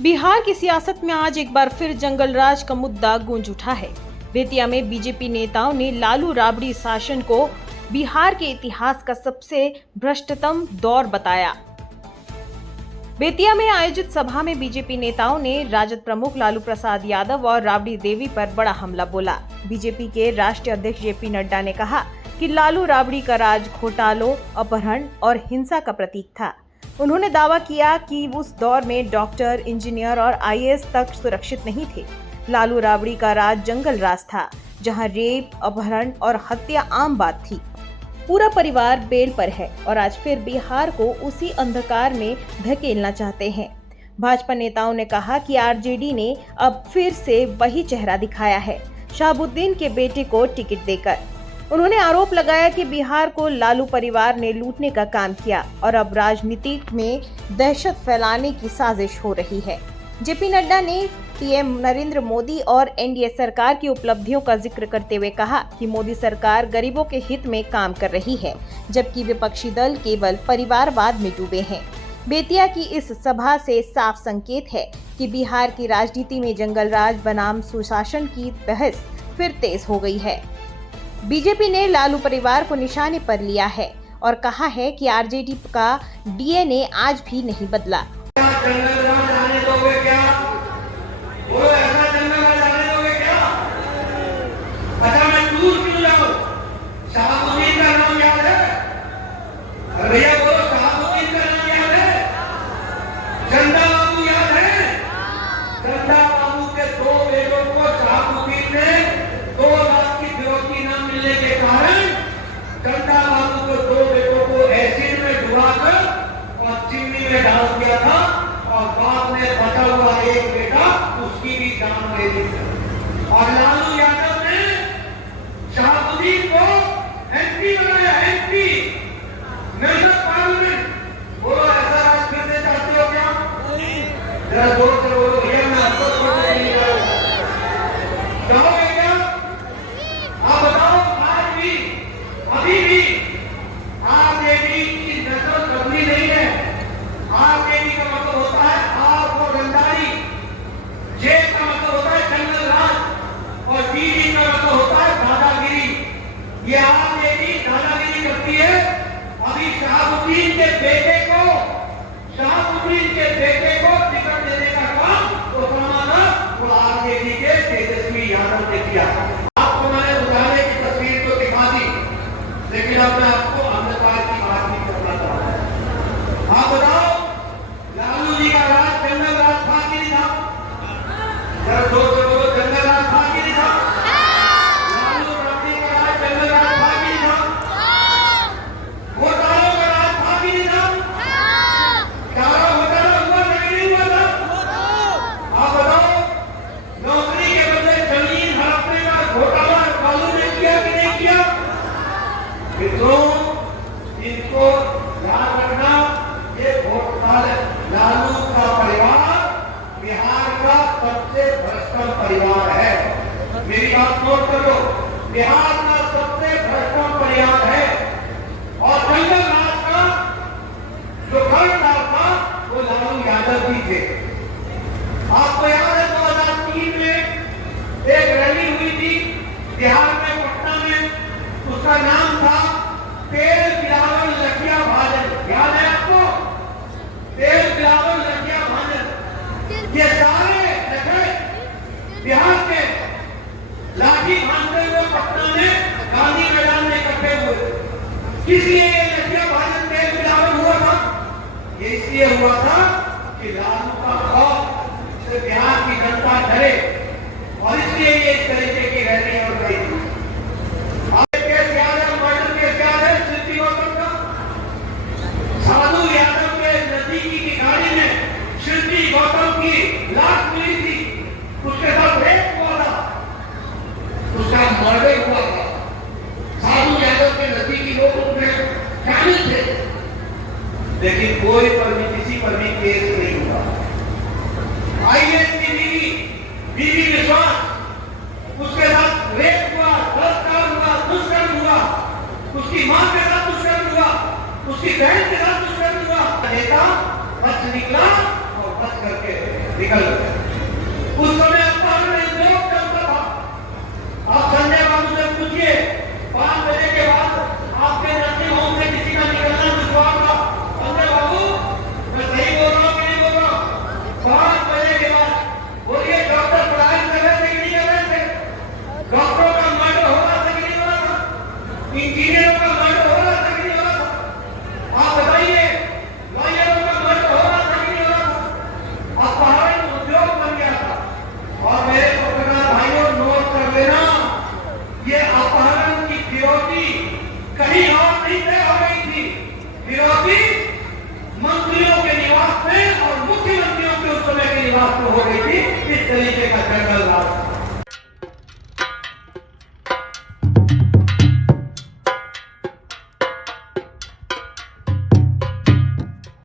बिहार की सियासत में आज एक बार फिर जंगल राज का मुद्दा गूंज उठा है। बेतिया में बीजेपी नेताओं ने लालू राबड़ी शासन को बिहार के इतिहास का सबसे भ्रष्टतम दौर बताया। बेतिया में आयोजित सभा में बीजेपी नेताओं ने राजद प्रमुख लालू प्रसाद यादव और राबड़ी देवी पर बड़ा हमला बोला। बीजेपी के राष्ट्रीय अध्यक्ष जेपी नड्डा ने कहा कि लालू राबड़ी का राज घोटालों, अपहरण और हिंसा का प्रतीक था। उन्होंने दावा किया कि उस दौर में डॉक्टर, इंजीनियर और आईएएस तक सुरक्षित नहीं थे। लालू राबड़ी का राज जंगल राज था, जहां रेप, अपहरण और हत्या आम बात थी। पूरा परिवार बेल पर है और आज फिर बिहार को उसी अंधकार में धकेलना चाहते हैं। भाजपा नेताओं ने कहा कि आरजेडी ने अब फिर से वही चेहरा दिखाया है, शहाबुद्दीन के बेटे को टिकट देकर। उन्होंने आरोप लगाया कि बिहार को लालू परिवार ने लूटने का काम किया और अब राजनीति में दहशत फैलाने की साजिश हो रही है। जेपी नड्डा ने पीएम नरेंद्र मोदी और एनडीए सरकार की उपलब्धियों का जिक्र करते हुए कहा कि मोदी सरकार गरीबों के हित में काम कर रही है, जबकि विपक्षी दल केवल परिवारवाद में डूबे हैं। बेतिया की इस सभा से साफ संकेत है कि बिहार की राजनीति में जंगल राज बनाम सुशासन की बहस फिर तेज हो गई है। बीजेपी ने लालू परिवार को निशाने पर लिया है और कहा है कि आरजेडी का डीएनए आज भी नहीं बदला। डाल दिया था और बाद में बचा हुआ एक बेटा उसकी भी जान ले ली। और लालू यादव ने शहाबुद्दीन को एमपी बनाया, एमपी मेंबर पार्लियामेंट। बोलो ऐसा राज फिर से चाहते हो क्या? जरा जोर से बोलो भैया, मैं आपको चाहोगे क्या? आप बताओ। आज भी, अभी भी आरजेडी की नजर बदली नहीं है। आरजेडी का मतलब होता है आप और गद्दारी, जे का मतलब होता है जंगल राज और डीडी का मतलब होता है दादागिरी। ये आरजेडी दादागिरी करती है। अभी शहाबुद्दीन के बेटे को टिकट देने का काम वो आरजेडी के तेजस्वी यादव ने किया। आपको मैंने उजाले की तस्वीर तो दिखा दी, लेकिन अब मैं आपको अंधकार की बात नहीं करना चाहता। आप बताओ, लालू जी का राज जंगल राज था कि नहीं था? जरा जोर से बोलो, जंगल राज था कि नहीं था? लालू राबड़ी का राज जंगल राज था कि नहीं था? घोटालों का राज था कि नहीं था? चारों घोटाला हुआ था कि नहीं हुआ था? आप बताओ, नौकरी के बदले जमीन हड़पने का घोटाला लालू ने किया कि नहीं किया? मित्रों, इनको याद रखना, ये घोटाले लालू का परिवार बिहार का सबसे भ्रष्टतम परिवार है। मेरी बात नोट कर लो, बिहार का सबसे भ्रष्टतम परिवार है। और जंगल राज का जो घरदार था वो लालू यादव भी थे। आपको याद है 2003 में एक रैली हुई थी बिहार में, पटना में। उसका नाम था तेल पिलावन लठिया भाजन। याद है आपको? तेल पिलावन लठिया भाजन। ये सारे लठे बिहार के लाठी भांजते हुए पटना में गांधी मैदान में इकट्ठे हुए। किस लिए ये लठिया भाजन तेल पिलावन हुआ था? ये इसलिए हुआ था कि लालू का खौफ से बिहार की जनता डरे, और इसलिए ये इस तरीके की रैली और गई थी। गौतम की लाश मिली थी, उसके साथ रेप हुआ था, उसका मर्डर हुआ था। साधु यादव के नजदीकी लोग उसमें शामिल थे, लेकिन कोई पर भी, किसी पर भी केस नहीं हुआ। आईएएस की बीवी विश्वास, उसके साथ रेप हुआ, बलात्कार हुआ, दुष्कर्म हुआ, उसकी मां के साथ दुष्कर्म हुआ, उसकी बहन के साथ दुष्कर्म हुआ। नेता बच निकला और बच करके निकल गए। उस समय अपहरण उद्योग चलता था। आप संजय बाबू से पूछिए, 5 बजे के बाद आपके नर्सिंग होम से किसी का निकलना दुश्वार था। संजय बाबू, मैं सही बोल रहा हूँ कि नहीं बोल रहा हूँ? 5 बजे के बाद बोलिए, डॉक्टर पढ़ाई कर रहे थे कि नहीं कर रहे थे? डॉक्टरों का मर्डर हो रहा था कि नहीं हो रहा था? इंजीनियरों का मर्डर हो रहा था कि नहीं हो रहा था? आप बताइए, लॉयरों का मर्डर हो रहा था कि नहीं हो रहा था? अपहरण उद्योग बन गया था। और मेरे पत्रकार भाइयों, नोट कर लेना, ये अपहरण की फिरौती कहीं और नहीं तय हो गई थी। फिरौती मंत्रियों के निवास में और मुख्यमंत्रियों के उस समय के निवास में हो गई थी। इस तरीके का जंगल राज